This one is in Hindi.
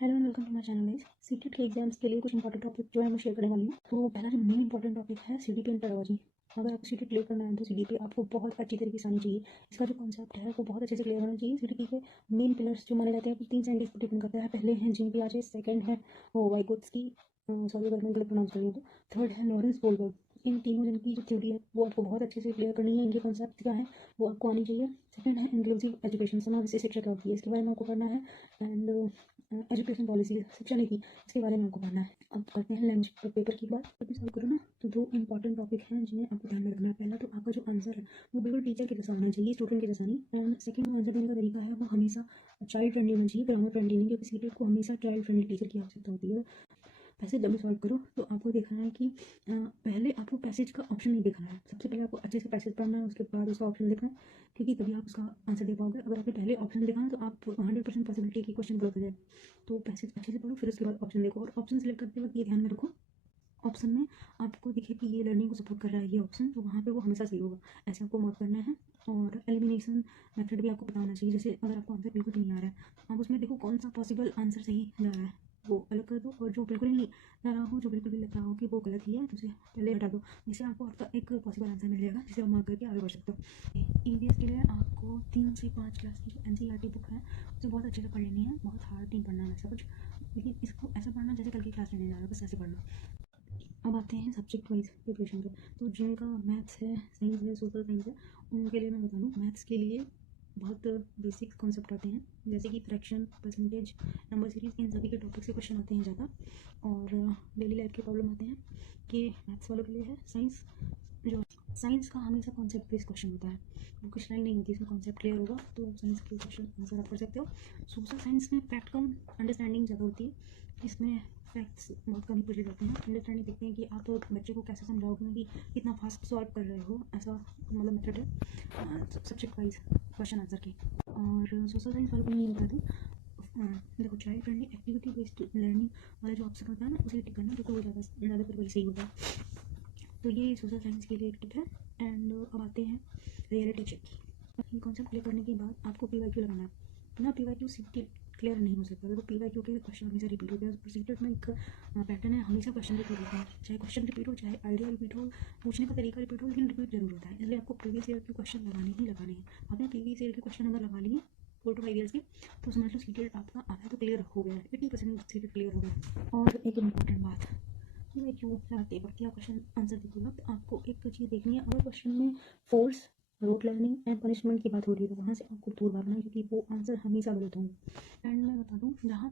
Hello and welcome to my channel guys. CTET के एग्जाम्स के लिए कुछ इंपॉर्टेंट टॉपिक जो है मैं शेयर करने वाली हूँ। तो पहला जो मेन इंपॉर्टेंट टॉपिक है सीडीपी एंड पेडागोजी। अगर आपको सीटेट क्लियर करना है तो सीडीपी आपको बहुत अच्छी तरीके से आनी चाहिए। इसका जो कॉन्सेप्ट है वो बहुत अच्छे से क्लियर होना चाहिए। सीडीपी के मेन पिलर्स जो माने जाते हैं वो 3 साइंटिस्ट को डिपेंड करता है। पहले हैं जीन पियाजे, सेकंड है वो वाइगोत्स्की, सॉरी अगर मैं गलत प्रोनाउंस कर रही हूँ तो, थर्ड है लॉरेंस गोल्डबर्ग। इन तीनों जन की जो थ्योरी है वो आपको बहुत अच्छे से क्लियर करनी है। इनके कॉन्सेप्ट क्या है वो आपको आनी चाहिए। सेकंड है इंक्लूसिव एजुकेशन, समावेशी शिक्षा क्या होती है इसके बारे में आपको पढ़ना है। एंड एजुकेशन पॉलिसी, शिक्षा नीति, इसके बारे में आपको पढ़ना है। अब करते हैं लंच पेपर की बात। तो सॉल्व करो ना, तो 2 इंपॉर्टेंट टॉपिक हैं जिन्हें आपको ध्यान में रखना है। पहला तो आपका जो आंसर है वो बिल्कुल टीचर के जैसा होना चाहिए, स्टूडेंट के जैसा नहीं। एंड सेकंड जो आंसर देने का तरीका है वो हमेशा चाइल्ड फ्रेंडली होना चाहिए, ग्रामर फ्रेंडली नहीं, क्योंकि सीटेट को हमेशा चाइल्ड फ्रेंडली टीचर की आवश्यकता होती है। पैसेज जब भी सॉल्व करो तो आपको देखना है कि पहले आपको पैसेज का ऑप्शन नहीं देखना है। सबसे पहले आपको अच्छे से पैसेज पढ़ना है, उसके बाद उसका ऑप्शन देखना है, क्योंकि तभी आप उसका आंसर दे पाओगे। अगर आपने पहले ऑप्शन देखा ना तो आप 100% पॉसिबिलिटी की क्वेश्चन गलत हो जाए। तो पैसेज अच्छे से पढ़ो, फिर उसके बाद ऑप्शन देखो। और ऑप्शन सेलेक्ट करते वक्त ये ध्यान में रखो, ऑप्शन में आपको दिखे कि ये लर्निंग को सपोर्ट कर रहा है ये ऑप्शन, तो वहाँ पे वो हमेशा सही होगा। ऐसे आपको मार्क करना है। और एलिमिनेशन मेथड भी आपको पता होना चाहिए। जैसे अगर आपको आंसर बिल्कुल भी नहीं आ रहा है, आप उसमें देखो कौन सा पॉसिबल आंसर सही जा रहा है वो अलग कर दो, और जो बिल्कुल ही नहीं जा रहा हो, जो बिल्कुल भी लग रहा हो कि वो गलत ही है, तो उसे पहले हटा दो। जिससे आपको आपका एक पॉसिबल आंसर मिल जाएगा, जिसे आप मार्क करके आगे बढ़ सकते हो। ईवीएस के लिए आपको 3 से 5 क्लास की जो एनसीईआरटी बुक है उसे बहुत अच्छे से पढ़ लेनी है। बहुत हार्ड नहीं पढ़ना है ऐसा कुछ, लेकिन इसको ऐसा पढ़ना जैसे कल की क्लास लेने जा रहा है, बस ऐसे पढ़ना। अब आते हैं सब्जेक्ट वाइज प्रिपरेशन पे। तो जिनका मैथ्स है, साइंस है, सोशल साइंस है, उनके लिए मैं बता दूँ मैथ्स के लिए बहुत बेसिक कॉन्सेप्ट आते हैं, जैसे कि फ्रैक्शन, परसेंटेज, नंबर सीरीज, इन सभी के टॉपिक से क्वेश्चन आते हैं ज़्यादा। और डेली लाइफ के प्रॉब्लम आते हैं कि मैथ्स वालों के लिए है। जो साइंस का हमेशा कॉन्सेप्ट बेस्ड क्वेश्चन होता है, वो कुछ लाइन नहीं होती, इसमें कॉन्सेप्ट क्लियर होगा तो साइंस के क्वेश्चन आंसर आप कर सकते हो। सोशल साइंस में फैक्ट कम, अंडरस्टैंडिंग ज़्यादा होती है। इसमें फैक्ट्स बहुत कम ही पूछे जाते हैं। अंडरस्टैंडिंग देखते हैं कि आप बच्चे को कैसे समझाओगे, कि कितना फास्ट सॉल्व कर रहे हो, ऐसा मतलब मेथड है सब्जेक्ट वाइज क्वेश्चन आंसर की। और सोशल साइंस वालों को मैं ये बता दूँ, देखो child friendly activity based learning वाला जो ऑप्शन होता है ना उसे टिक करना, क्योंकि वो ज़्यादातर वही सही होता है। तो ये सोशल साइंस के लिए एक टिप है। एंड अब आते हैं रियलिटी चेक की। ये कॉन्सेप्ट क्लियर करने के बाद आपको पीवाईक्यू लगाना है ना। पीवाईक्यू सीटेट क्लियर नहीं हो सकता, तो पीवाईक्यू के क्वेश्चन हमेशा रिपीट होते हैं। सीटेट में एक पैटर्न है, हमेशा क्वेश्चन रिपीट होता है। चाहे क्वेश्चन रिपीट हो, चाहे आइडिया रिपीट हो, पूछने का तरीका रिपीट हो, लेकिन रिपीट जरूर होता है। इसलिए आपको प्रीवियस ईयर के क्वेश्चन लगाने ही लगाने हैं। आपने प्रीवियस ईयर के क्वेश्चन अगर लगा लिए 4 to 5 ईयर्स के, तो समझ लो सीटेट आपका आधा तो क्लियर हो गया है, 80% सीटेट क्लियर हो गया। और एक इम्पॉर्टेंट बात, मैं क्यों लगाते वक्त या क्वेश्चन आंसर देते वक्त आपको एक चीज़ देखनी है। अगर क्वेश्चन में force, road learning and punishment की बात हो रही है तो वहाँ से आपको दूर भागना है, क्योंकि वो आंसर हमेशा गलत होंगे। एंड मैं बता दूँ, जहाँ